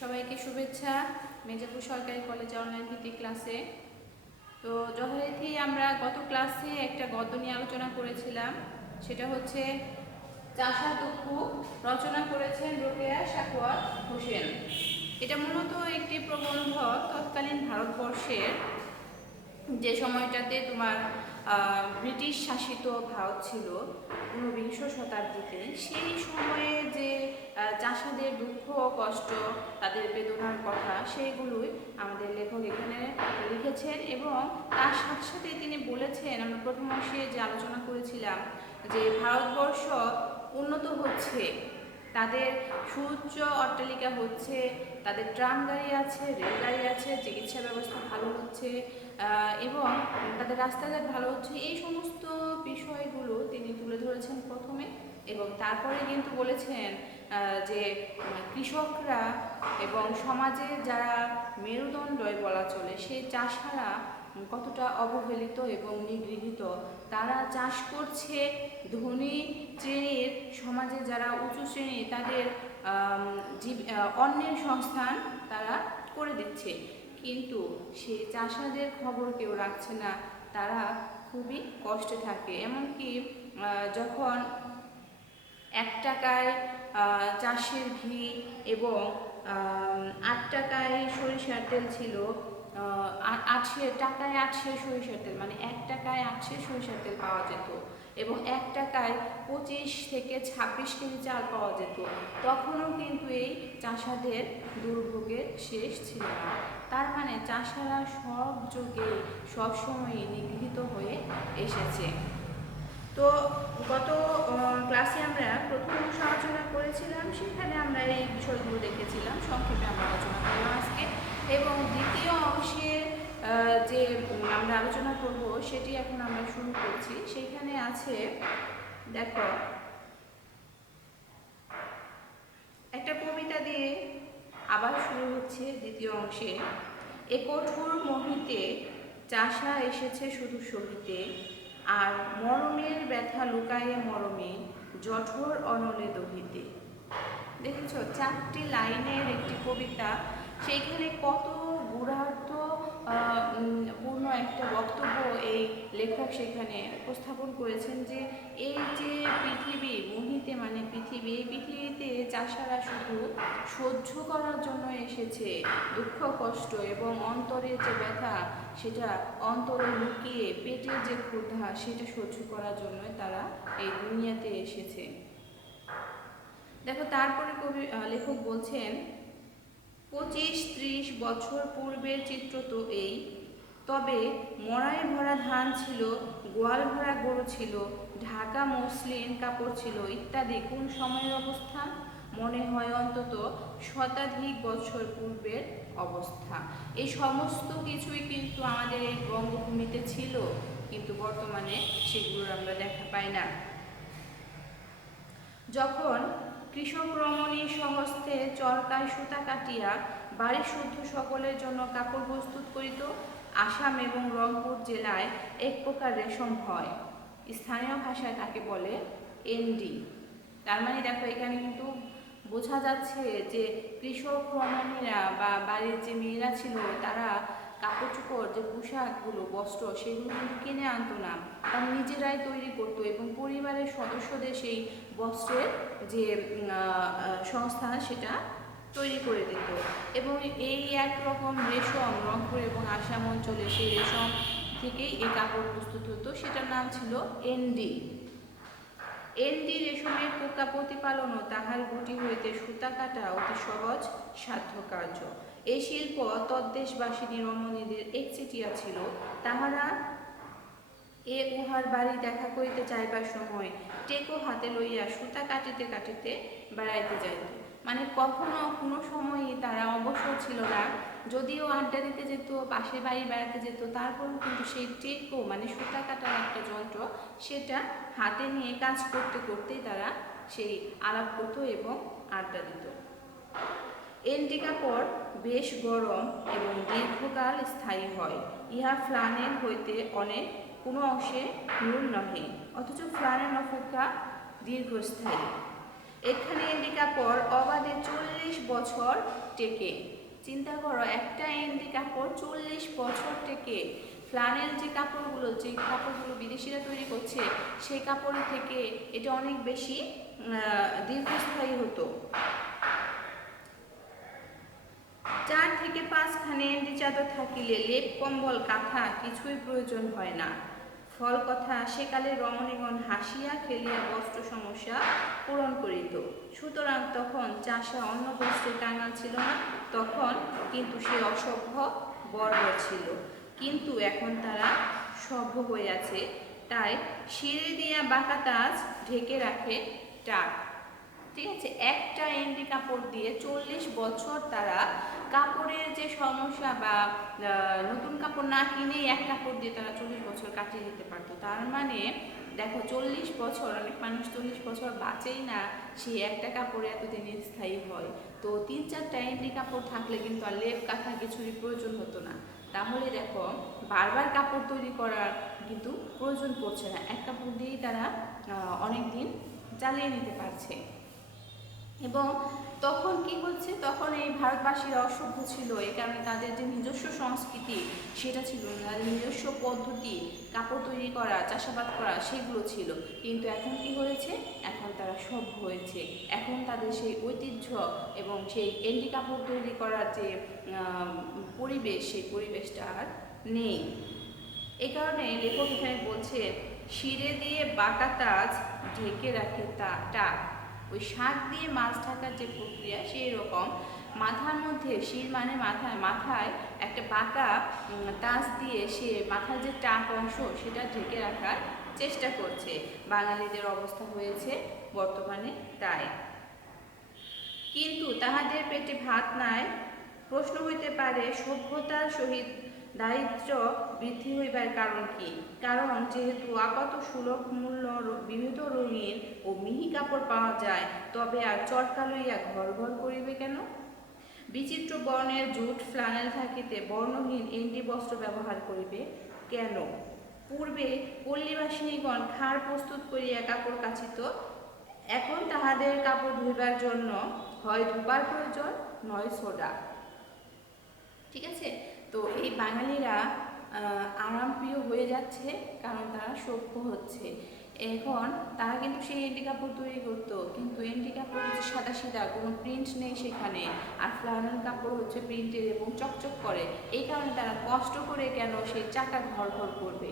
সবাইকে শুভেচ্ছা মেজাপুর সরকারি কলেজে অনলাইন ভিত্তিক ক্লাসে। তো যথারীতি আমরা গত ক্লাসে একটা গদ্য নিয়ে আলোচনা করেছিলাম, সেটা হচ্ছে চাষা দুঃখ, রচনা করেছেন রোকেয়া সাখাওয়াত হোসেন। এটা মূলত একটি প্রবন্ধ তৎকালীন ভারতবর্ষের, যে সময়টাতে তোমার ব্রিটিশ শাসিত ভারত ছিল 19বিংশ শতাব্দীতে, সেই সময়ে যে চাষাদের দুঃখ কষ্ট, তাদের বেদনার কথা, সেইগুলোই আমাদের লেখক এখানে লিখেছেন। এবং তার সাথে সাথে তিনি বলেছেন, আমরা প্রথম অংশে যে আলোচনা করেছিলাম যে ভারতবর্ষ উন্নত হচ্ছে, তাদের সুউচ্চ অট্টালিকা হচ্ছে, তাদের ট্রাম গাড়ি আছে, রেলগাড়ি আছে, চিকিৎসা ব্যবস্থা ভালো হচ্ছে এবং তাদের রাস্তাঘাট ভালো হচ্ছে। এই সমস্ত বিষয়গুলো তিনি তুলে ধরেছেন প্রথমে, এবং তারপরে কিন্তু বলেছেন যে কৃষকরা এবং সমাজে যারা মেরুদণ্ডই বলা চলে, সেই চাষারা কতটা অবহেলিত এবং নিগৃহীত। তারা চাষ করছে, ধনী শ্রেণীর সমাজে যারা উঁচু শ্রেণী, তাদের অন্যের সংস্থান তারা করে দিচ্ছে, কিন্তু সেই চাষাদের খবর কেউ রাখছে না। তারা খুবই কষ্টে থাকে। এমনকি যখন 1 টাকায় চাষের ঘি এবং 8 টাকায় সরিষার তেল ছিল, 8 টাকায় 8 সরিষার তেল, মানে 1 টাকায় 8 সরিষার তেল পাওয়া যেত, এবং 1 টাকায় 25 থেকে 26 কেজি চাল পাওয়া যেত। তখনও কিন্তু এই চাষাদের দুর্ভোগের শেষ ছিল না। তার মানে চাষারা সব যুগে সবসময় নিগৃহীত হয়ে এসেছে। তো গত ক্লাসে আমরা প্রথম অংশ আলোচনা করেছিলাম, সেখানে আমরা এই বিষয়গুলো দেখেছিলাম, সংক্ষেপে আমরা আলোচনা করলাম আজকে। এবং দ্বিতীয় অংশে যে আমরা আলোচনা করব, সেটি এখন আমরা শুরু করছি। সেইখানে আছে, দেখো, একটা কবিতা দিয়ে আবার শুরু হচ্ছে দ্বিতীয় অংশে। এ কঠোর মোহিতে চাষা এসেছে শুধু সহিতে, আর মরমের ব্যথা লুকায়ে মরমে জঠর অনলে দহিতে। দেখেছ, 4টি লাইনের একটি কবিতা। সেইখানে কত গূঢ়ার্থ পূর্ণ একটা বক্তব্য এই লেখক সেখানে উপস্থাপন করেছেন, যে এই যে পৃথিবী, মোহিতে মানে পৃথিবী, এই পৃথিবীতে চাষারা শুধু সহ্য করার জন্য এসেছে দুঃখ কষ্ট এবং অন্তরের যে ব্যথা, সেটা অন্তরে লুকিয়ে, পেটের যে ক্ষুধা, সেটা সহ্য করার জন্যই তারা এই দুনিয়াতে এসেছে। দেখো, তারপরে লেখক বলছেন, 25-30 বছর পূর্বের চিত্র তো এই, তবে মড়াই ভরা ধান ছিল, গোয়াল ভরা গরু ছিল, ঢাকা মসলিন কাপড় ছিল ইত্যাদি কোন সময়ের অবস্থা? মনে হয় অন্তত শতাধিক বছর পূর্বের অবস্থা। এই সমস্ত কিছুই কিন্তু আমাদের এই বঙ্গভূমিতে ছিল, কিন্তু বর্তমানে সেগুলোর আমরা দেখা পাই না। যখন কৃষক রমণী স্বহস্তে চরকায় সুতা কাটিয়া বাড়ি শুদ্ধ সকলের জন্য কাপড় প্রস্তুত করিত, আসাম এবং রংপুর জেলায় এক প্রকার রেশম হয়, স্থানীয় ভাষায় তাকে বলে এন্ডি। তার মানে দেখো, এখানে কিন্তু বোঝা যাচ্ছে যে কৃষক রমণীরা বা বাড়ির যে মেয়েরা ছিল, তারা কাপড় চোপড়, যে পোশাকগুলো, বস্ত্র, সেগুলো কিন্তু কিনে আনতো না, তারা নিজেরাই তৈরি করতো এবং পরিবারের সদস্যদের সেই বস্ত্রের যে সংস্থা, সেটা তৈরি করে দিত। এবং এই একরকম রেশম রংপুর এবং আসাম অঞ্চলে সেই রেশম থেকেই এই কাপড় প্রস্তুত হতো, সেটার নাম ছিল এন্ডি। এন্ডি রেশমের পোকা প্রতিপালন ও তাহার গুটি হইতে সুতা কাটা অতি সহজ সাধ্য কার্য। এই শিল্প তদ্দেশবাসিনী রমণীদের একচেটিয়া ছিল। তাহারা উহার বাড়ি দেখা করিতে যাইবার সময় টেকো হাতে লইয়া সুতা কাটিতে কাটিতে বেড়াইতে যাইত। মানে কখনো কোনো সময়ই তারা অবসর ছিল না, যদিও আড্ডা দিতে যেত, পাশের বাড়ি বেড়াতে যেত, তারপরেও কিন্তু সেই টেকো মানে সুতা কাটার একটা যন্ত্র, সেটা হাতে নিয়ে কাজ করতে করতেই তারা সেই আলাপ করতো এবং আড্ডা দিত। এন্ডি কাপড় বেশ গরম এবং দীর্ঘকাল স্থায়ী হয়। ইহা ফ্লানেল হইতে অনেক কোনো অংশে নুন নহে, অথচ ফ্লানেল অপেক্ষা দীর্ঘস্থায়ী। একখানি এন্ডি কাপড় অবাধে 40 বছর টেকে। চিন্তা করো, একটা এন্ডি কাপড় 40 বছর টেকে। ফ্লানেল যে কাপড়গুলো বিদেশিরা তৈরি করছে, সেই কাপড়ের থেকে এটা অনেক বেশি দীর্ঘস্থায়ী হতো। 4 থেকে 5 খানি এন্ডি চাদর থাকিলে লেপ কম্বল কাঁথা কিছুই প্রয়োজন হয় না। ফল কথা, সেকালে রমণীগণ হাসিয়া খেলিয়া বস্ত্র সমস্যা পূরণ করিত। সুতরাং তখন চাষা অন্য বস্ত্রের কাঙাল ছিল না, তখন কিন্তু সে অসভ্য বর্বর ছিল। কিন্তু এখন তারা সভ্য হয়ে আছে, তাই শিরে দিয়া বাঁকা তাজ ঢেকে রাখে টাক। ঠিক আছে, একটা এন্ডি কাপড় দিয়ে 40 বছর তারা কাপড়ের যে সমস্যা বা নতুন কাপড় না কিনেই এক কাপড় দিয়ে তারা 40 বছর কাটিয়ে দিতে পারতো। তার মানে দেখো, 40 বছর, অনেক মানুষ 40 বছর বাঁচেই না, সেই একটা কাপড়ে এতদিন স্থায়ী হয়। তো 3-4টা এন্ডি কাপড় থাকলে কিন্তু আর লেপ কাঁথা কিছুরই প্রয়োজন হতো না। তাহলে দেখো, বারবার কাপড় তৈরি করার কিন্তু প্রয়োজন পড়ছে না, এক কাপড় দিয়েই তারা অনেক দিন চালিয়ে নিতে পারছে। এবং তখন কি হচ্ছে, তখন এই ভারতবাসীরা অসভ্য ছিল, এই কারণে তাদের যে নিজস্ব সংস্কৃতি সেটা ছিল না, তাদের নিজস্ব পদ্ধতি কাপড় তৈরি করা, চাষাবাদ করা সেগুলো ছিল। কিন্তু এখন কি হয়েছে, এখন তারা সভ্য হয়েছে, এখন তাদের সেই ঐতিহ্য এবং সেই এন্ডি কাপড় তৈরি করার যে পরিবেশ, সেই পরিবেশটা আর নেই। এই কারণে লেখক এখানে বলছে, শিরে দিয়ে বাঁকা তাজ ঢেকে রাখে টাক। ওই শাক দিয়ে মাছ ঢাকার যে প্রক্রিয়া, সেই রকম মাথার মধ্যে, শির মানে মাথায় একটা বাঁকা তাজ দিয়ে সে মাথার যে টাক অংশ সেটা ঢেকে রাখার চেষ্টা করছে। বাঙালিদের অবস্থা হয়েছে বর্তমানে তাই। কিন্তু তাহাদের পেটে ভাত নাই। প্রশ্ন হইতে পারে, সভ্যতার সহিত দারিদ্র্য বৃদ্ধি হইবার কারণ কি? কারণ যেহেতু আপাত সুলভ মূল্য বিবিধ রঙিন ও মিহি কাপড় পাওয়া যায়, তবে আর চরকা লইয়া ঘর ঘর করিবে কেন? বিচিত্র বর্ণের জুট ফ্লানেল থাকিতে বর্ণহীন এন্ডি বস্ত্র ব্যবহার করিবে কেন? পূর্বে পল্লীবাসিনীগণ খাড় প্রস্তুত করিয়া কাপড় কাচিত, এখন তাহাদের কাপড় ধুইবার জন্য হয় ধোবার প্রয়োজন, নয় সোডা। ঠিক আছে, তো এই বাঙালিরা আরামপ্রিয় হয়ে যাচ্ছে, কারণ তারা সভ্য হচ্ছে। এখন তারা কিন্তু সেই এন্ডি কাপড় তৈরি করতো, কিন্তু এন্ডি কাপড় হচ্ছে সাদা সিধা, কোনো প্রিন্ট নেই সেখানে, আর ফ্লানেল কাপড় হচ্ছে প্রিন্টের এবং চকচক করে। এই কারণে তারা কষ্ট করে কেন সেই চাকা ঘর ঘর করবে?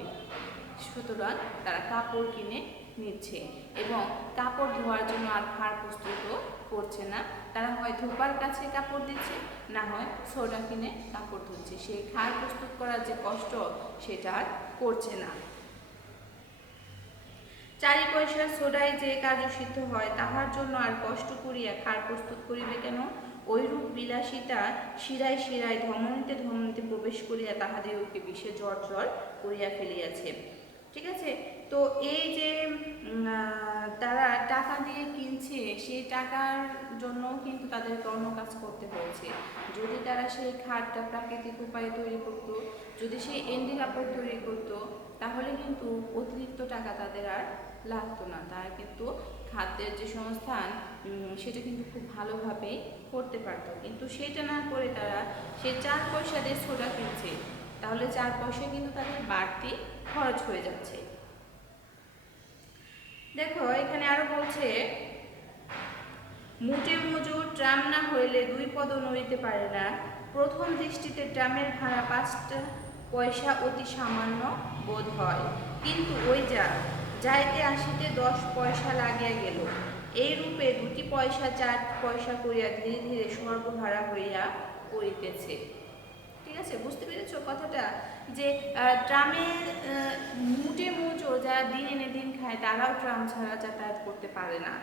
সুতরাং তারা কাপড় কিনে নিচ্ছে এবং কাপড় ধোয়ার জন্য আর খাড় প্রস্তুত করছে না। তারা হয় ধোপার কাছে কাপড় দিচ্ছে, না হয় সোডা কিনে কাপড় ধুচ্ছে। সেই খাড় প্রস্তুত করার যে কষ্ট, সেটা আর করছে না। 4 পয়সার সোডায় যে কার্যসিদ্ধ হয়, তাহার জন্য আর কষ্ট করিয়া খাড় প্রস্তুত করিবে কেন? ঐরূপ বিলাসিতা শিরায় শিরায় ধমনীতে ধমনীতে প্রবেশ করিয়া তাহাদিগকে বিষে জ্বর করিয়া ফেলিয়াছে। ঠিক আছে, তো এই যে তারা টাকা দিয়ে কিনছে, সেই টাকার জন্য কিন্তু তাদেরকে অন্য কাজ করতে হয়েছে। যদি তারা সেই খাটটা প্রাকৃতিক উপায়ে তৈরি করত, যদি সেই এন্ডি কাপড় তৈরি করত, তাহলে কিন্তু অতিরিক্ত টাকা তাদের আর লাগতো না। তারা কিন্তু খাদ্যের যে সংস্থান সেটা কিন্তু খুব ভালোভাবেই করতে পারত। কিন্তু সেটা না করে তারা সেই 4 পয়সা দিয়ে সোডা কিনছে, তাহলে 4 পয়সা কিন্তু তাদের বাড়তি খরচ হয়ে যাচ্ছে। দেখো, এখানে আরো বলছে, মুটে মজুর ট্রাম না হইলে 2 পদ নড়িতে পারে না। প্রথম দৃষ্টিতে ট্রামের ভাড়া 5 পয়সা অতি সামান্য বোধ হয়, কিন্তু ওই যাইতে আসিতে 10 পয়সা লাগিয়া গেল। এই রূপে 2 পয়সা 4 পয়সা করিয়া ধীরে ধীরে সর্বহারা হইয়া পড়িতেছে। ঠিক আছে, বুঝতে পেরেছো কথাটা? যে ট্রামে মুটে মুচো যারা দিন এনে দিন খায়, তারাও ট্রাম ছাড়া যাতায়াত করতে পারে না।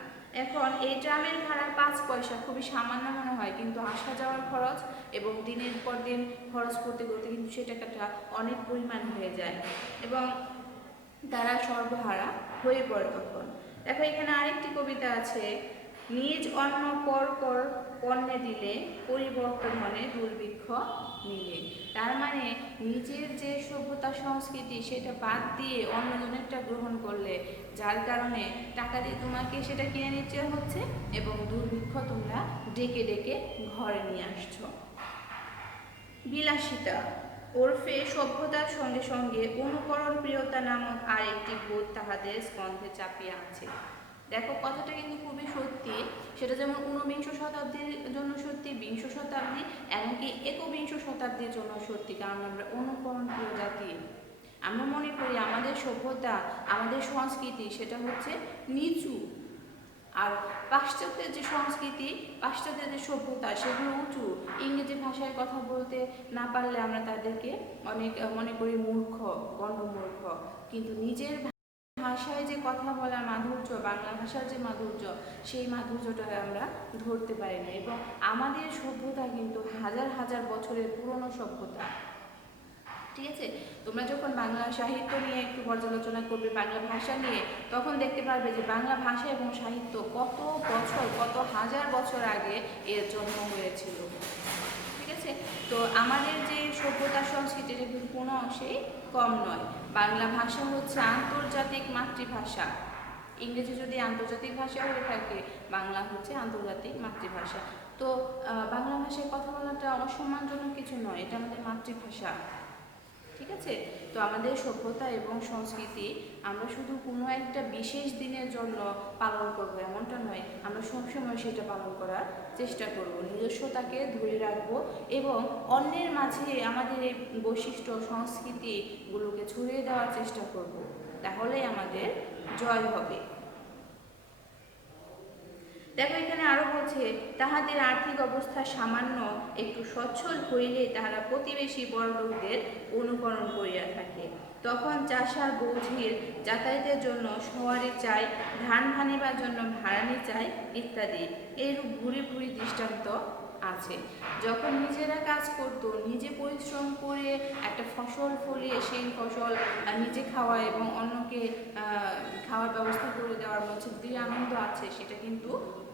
এখন এই ট্রামের ভাড়া 5 পয়সা খুবই সামান্য মনে হয়, কিন্তু আসা যাওয়ার খরচ এবং দিনের পর দিন খরচ করতে করতে কিন্তু সে টাকাটা অনেক পরিমাণ হয়ে যায় এবং তারা সর্বহারা হয়ে পড়ে তখন। দেখো, এখানে আরেকটি কবিতা আছে, নিজ অন্ন পর পর পণ্যে দিলে পরিবর্তন হলে দুর্ভিক্ষ মিলে। তার মানে নিজের যে সভ্যতা সংস্কৃতি সেটা বাদ দিয়ে অন্যজনেরটা গ্রহণ করলে, যার কারণে টাকা দিয়ে তোমাকে সেটা কিনে নিতে হচ্ছে এবং দুর্ভিক্ষ তোমরা ডেকে ডেকে ঘরে নিয়ে আসছো। বিলাসিতা ওরফে সভ্যতার সঙ্গে সঙ্গে অনুকরণ প্রিয়তা নামক আর একটি বোধ তাহাদের স্কন্ধে চাপিয়ে আছে। দেখো, কথাটা কিন্তু খুবই সত্যি। সেটা যেমন ঊনবিংশ শতাব্দীর জন্য সত্যি, বিংশ শতাব্দী এমনকি একবিংশ শতাব্দীর জন্য সত্যি। কারণ আমরা অনুকরণ প্রিয় জাতি। আমরা মনে করি আমাদের সভ্যতা, আমাদের সংস্কৃতি সেটা হচ্ছে নিচু, আর পাশ্চাত্যের যে সংস্কৃতি, পাশ্চাত্যের যে সভ্যতা সেগুলো উঁচু। ইংরেজি ভাষায় কথা বলতে না পারলে আমরা তাদেরকে অনেক মনে করি মূর্খ, গণ্ডমূর্খ। কিন্তু নিজের ভাষায় যে কথা বলার মাধুর্য, বাংলা ভাষার যে মাধুর্য, সেই মাধুর্যটা আমরা ধরতে পারি না। এবং আমাদের সভ্যতা কিন্তু হাজার হাজার বছরের পুরনো সভ্যতা। ঠিক আছে, তোমরা যখন বাংলা সাহিত্য নিয়ে একটু পর্যালোচনা করবে, বাংলা ভাষা নিয়ে, তখন দেখতে পারবে যে বাংলা ভাষা এবং সাহিত্য কত বছর, কত হাজার বছর আগে এর জন্ম হয়েছিল। ঠিক আছে, তো আমাদের যে সভ্যতা সংস্কৃতি এটা কিন্তু কোনো অংশেই কম নয়। বাংলা ভাষা হচ্ছে আন্তর্জাতিক মাতৃভাষা। ইংরেজি যদি আন্তর্জাতিক ভাষা হয়ে থাকে, বাংলা হচ্ছে আন্তর্জাতিক মাতৃভাষা। তো বাংলা ভাষায় কথা বলাটা অসম্মানজনক কিছু নয়, এটা আমাদের মাতৃভাষা। ঠিক আছে, তো আমাদের সভ্যতা এবং সংস্কৃতি আমরা শুধু কোনো একটা বিশেষ দিনের জন্য পালন করব এমনটা নয়, আমরা সবসময় সেটা পালন করার চেষ্টা করব, নিজস্বতাকে ধরে রাখবো এবং অন্যের মাঝে আমাদের এই বৈশিষ্ট্য সংস্কৃতিগুলোকে ছড়িয়ে দেওয়ার চেষ্টা করব। তাহলেই আমাদের জয় হবে। দেখো, এখানে আরো বলছে, তাহাদের আর্থিক অবস্থা সামান্য একটু সচ্ছল হইলে তাহারা প্রতিবেশী বড়লোকদের অনুকরণ করিয়া থাকে। তখন চাষার বৌঝির যাতায়াতের জন্য সওয়ারি চাই, ধান ভানিবার জন্য ভাড়ানি চাই ইত্যাদি। এইরূপ ভুরি ভুরি দৃষ্টান্ত আছে। যখন নিজেরা কাজ করতো, নিজে পরিশ্রম করে একটা ফসল ফলিয়ে সেই ফসল নিজে খাওয়া এবং অন্যকে খাওয়ার ব্যবস্থা করে দেওয়ার মধ্যে যে আনন্দ আছে, সেটা কিন্তু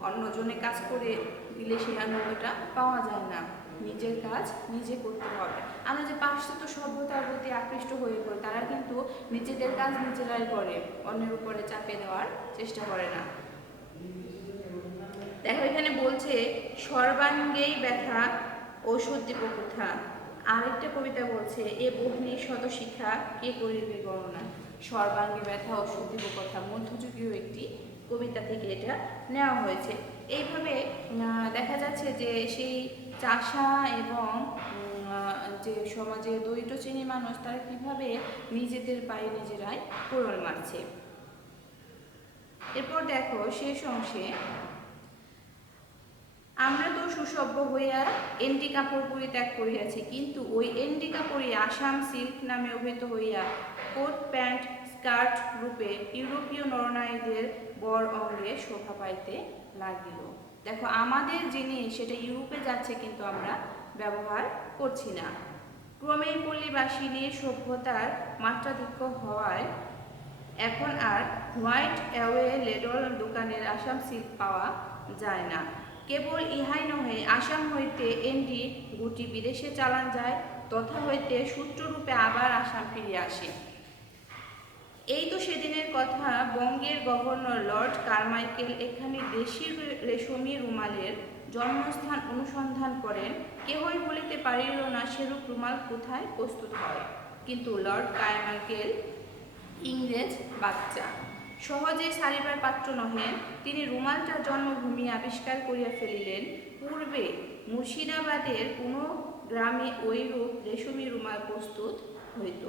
অন্যজনে কাজ করে দিলে সেই আনন্দটা পাওয়া যায় না। নিজের কাজ নিজে করতে হবে। আমরা যে পাশ্চাত্য সভ্যতার প্রতি আকৃষ্ট হয়ে পড়ি, তারা কিন্তু নিজেদের কাজ নিজেরাই করে, অন্যের উপরে চাপিয়ে দেওয়ার চেষ্টা করে না। দেখো, এখানে বলছে, সর্বাঙ্গেই ব্যথা ঔষধ দিব কোথা। আরেকটা কবিতা বলছে, এ বহ্নি শত শিখা কে করিবে গণনা। সর্বাঙ্গে ব্যথা ঔষধ দিব কথা, মধ্যযুগীয় একটি কবিতা থেকে এটা নেওয়া হয়েছে। এইভাবে দেখা যাচ্ছে যে সেই চাষা এবং যে সমাজে দরিদ্র শ্রেণীর মানুষ, তারা কিভাবে নিজেদের পায়ে নিজেরাই কোড়ল মারছে। এরপর দেখো শেষ অংশে, আমরা তো সুসভ্য হইয়া এন্ডি কাপড় পরিত্যাগ করিয়াছি, কিন্তু ওই এন্ডি কাপড়ই আসাম সিল্ক নামে অভিহিত হইয়া কোট প্যান্ট স্কার্ট রূপে ইউরোপীয় নরনারীদের বর অঙ্গে শোভা পাইতে লাগিল। দেখো, আমাদের জিনিস সেটা ইউরোপে যাচ্ছে, কিন্তু আমরা ব্যবহার করছি না। ক্রমেই পল্লীবাসিনীর সভ্যতার মাত্রাধিক্য হওয়ায় এখন আর হোয়াইট অ্যাওয়ে লেডল দোকানের আসাম সিল্ক পাওয়া যায় না। কেবল ইহাই নহে, আসাম হইতে এন্ডি গুটি বিদেশে চালান যায়, তথা হইতে সূত্ররূপে আবার আসাম ফিরিয়া আসে। এই তো সেদিনের কথা। বঙ্গের গভর্নর লর্ড কারমাইকেল এখানে দেশি রেশমি রুমালের জন্মস্থান অনুসন্ধান করেন। কেহই বলিতে পারিল না সেরূপ রুমাল কোথায় প্রস্তুত হয়। কিন্তু লর্ড কারমাইকেল ইংরেজ বাচ্চা, সহজে সারিবার পাত্র নহেন। তিনি রুমালটার জন্মভূমি আবিষ্কার করিয়া ফেলিলেন। পূর্বে মুর্শিদাবাদের কোনো গ্রামে ওইরূপ রেশমি রুমাল প্রস্তুত হইত,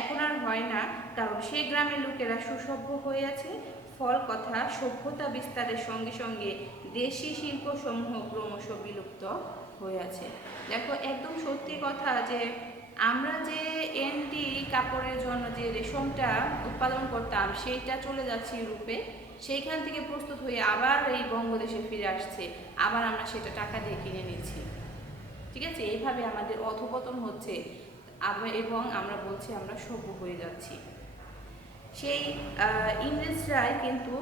এখন আর হয় না, কারণ সেই গ্রামের লোকেরা সুসভ্য হইয়াছে। ফল কথা, সভ্যতা বিস্তারের সঙ্গে সঙ্গে দেশি শিল্পসমূহ ক্রমশ বিলুপ্ত হইয়াছে। দেখো, একদম সত্যি কথা যে আমরা যে এন্ডি কাপড়ের জন্য যে রেশমটা উৎপাদন করতাম, সেইটা চলে যাচ্ছে ইউরোপে, সেইখান থেকে প্রস্তুত হয়ে আবার এই বঙ্গদেশে ফিরে আসছে, আবার আমরা সেটা টাকা দিয়ে কিনে নিচ্ছি। ঠিক আছে, এইভাবে আমাদের অধঃপতন হচ্ছে এবং আমরা বলছি আমরা সভ্য হয়ে যাচ্ছি। সেই ইংরেজরাই কিন্তু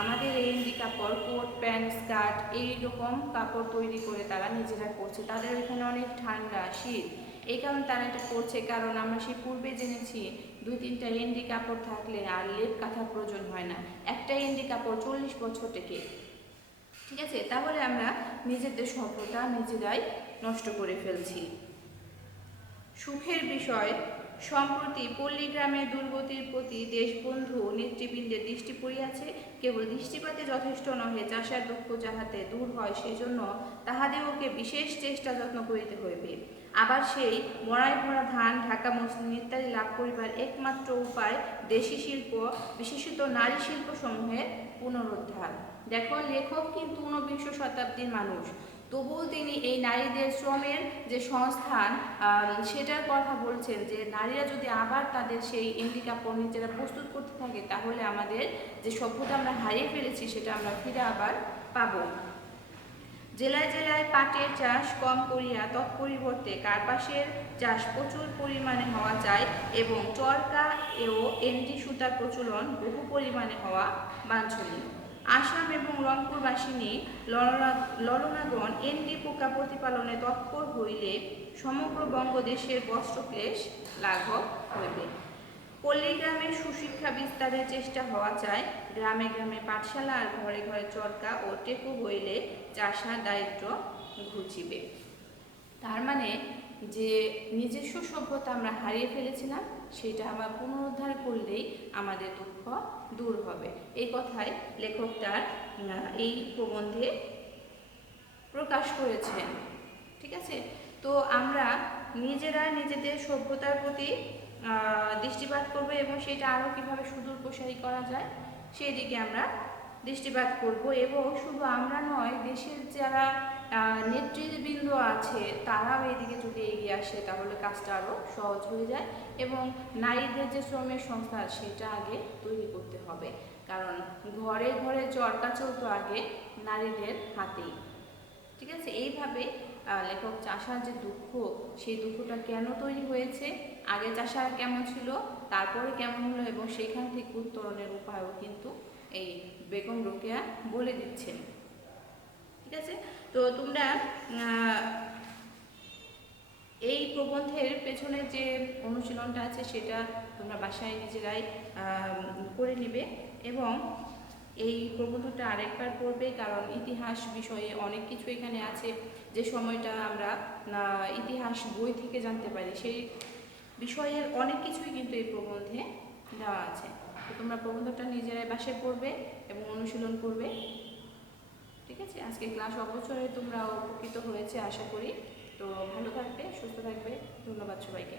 আমাদের এই এন্ডি কাপড়, কোট প্যান্ট স্কার্ট এইরকম কাপড় তৈরি করে তারা নিজেরা করছে। তাদের এখানে অনেক ঠান্ডা শীত, এই কারণে তারা এটা করছে। কারণ আমরা সেই পূর্বে জেনেছি 2-3টা এন্ডি কাপড় থাকলে আর লেপ কাঁথার প্রয়োজন হয় না। একটা এন্ডি কাপড় 40 বছর টেকে। ঠিক আছে, তাহলে আমরা নিজেদের সভ্যতা নিজেরাই নষ্ট করে ফেলছি। সুখের বিষয়, সম্প্রতি পল্লীগ্রামের দুর্গতির প্রতি দেশবন্ধু নেতৃবৃন্দের দৃষ্টি পড়িয়াছে। কেবল দৃষ্টিপাতে যথেষ্ট নহে, চাষার দুঃখ যাহাতে দূর হয় সেজন্য তাহাদিগকে বিশেষ চেষ্টা যত্ন করিতে হইবে। আবার সেই মড়াই ভরা ধান, ঢাকা মসলিন ইত্যাদি লাভ করিবার একমাত্র উপায় দেশি শিল্প, বিশেষত নারী শিল্প সমূহের পুনরুদ্ধার। দেখো, লেখক কিন্তু 19 শতাব্দীর মানুষ, তবুও তিনি এই নারীদের শ্রমের যে সংস্থান সেটার কথা বলছেন, যে নারীরা যদি আবার তাদের সেই এন্ডি কাপড় নিজেরা প্রস্তুত করতে থাকে, তাহলে আমাদের যে সভ্যতা আমরা হারিয়ে ফেলেছি সেটা আমরা ফিরে আবার পাবো। জেলায় জেলায় পাটের চাষ কম করিয়া তৎপরিবর্তে কার্পাসের চাষ প্রচুর পরিমাণে হওয়া চাই এবং চরকা ও এন্ডি সুতার প্রচলন বহু পরিমাণে হওয়া বাঞ্ছনীয়। আসাম এবং রংপুরবাসিনী ললনাগণ এন্ডি পোকা প্রতিপালনে তৎপর হইলে সমগ্র বঙ্গদেশের বস্ত্রক্লেশ লাঘব হইবে। পল্লীগ্রামে সুশিক্ষা বিস্তারের চেষ্টা হওয়া চাই। গ্রামে গ্রামে পাঠশালা আর ঘরে ঘরে চরকা ও টেকু হইলে চাষার দায়িত্ব ঘুচিবে। তার মানে যে নিজস্ব সভ্যতা আমরা হারিয়ে ফেলেছিলাম, সেটা আবার পুনরুদ্ধার করলেই আমাদের দুঃখ দূর হবে। এই কথাই লেখক তার এই প্রবন্ধে প্রকাশ করেছেন। ঠিক আছে, তো আমরা নিজেরা নিজেদের সভ্যতার প্রতি দৃষ্টিপাত করব এবং সেটা আরও কীভাবে সুদূর প্রসারী করা যায় সেই দিকে আমরা দৃষ্টিপাত করব। এবং শুধু আমরা নয়, দেশের যারা নেতৃবৃন্দ আছে তারাও এদিকে যদি এগিয়ে আসে তাহলে কাজটা আরও সহজ হয়ে যায়। এবং নারীদের যে শ্রমের সংস্থা সেটা আগে তৈরি করতে হবে, কারণ ঘরে ঘরে চরকা চলতো আগে নারীদের হাতেই। ঠিক আছে, এইভাবে লেখক চাষার যে দুঃখ, সেই দুঃখটা কেন তৈরি হয়েছে, আগে চাষারা কেমন ছিল, তারপরে কেমন হলো, এবং সেখান থেকে উত্তরণের উপায়ও কিন্তু এই বেগম রোকেয়া বলে দিচ্ছেন। ঠিক আছে, তো তোমরা এই প্রবন্ধের পেছনে যে অনুশীলনটা আছে সেটা তোমরা বাসায় নিজেরাই করে নিবে এবং এই প্রবন্ধটা আরেকবার পড়বে, কারণ ইতিহাস বিষয়ে অনেক কিছু এখানে আছে যে সময়টা আমরা ইতিহাস বই থেকে জানতে পারি, সেই বিষয়ের অনেক কিছুই কিন্তু এই প্রবন্ধে দেওয়া আছে। তো তোমরা প্রবন্ধটা নিজেরাই বাসায় পড়বে এবং অনুশীলন করবে। ঠিক আছে, আজকে ক্লাস অবশ্যই তোমরা উপকৃত হয়েছে আশা করি। তো ভালো থাকবে, সুস্থ থাকবে। ধন্যবাদ সবাইকে।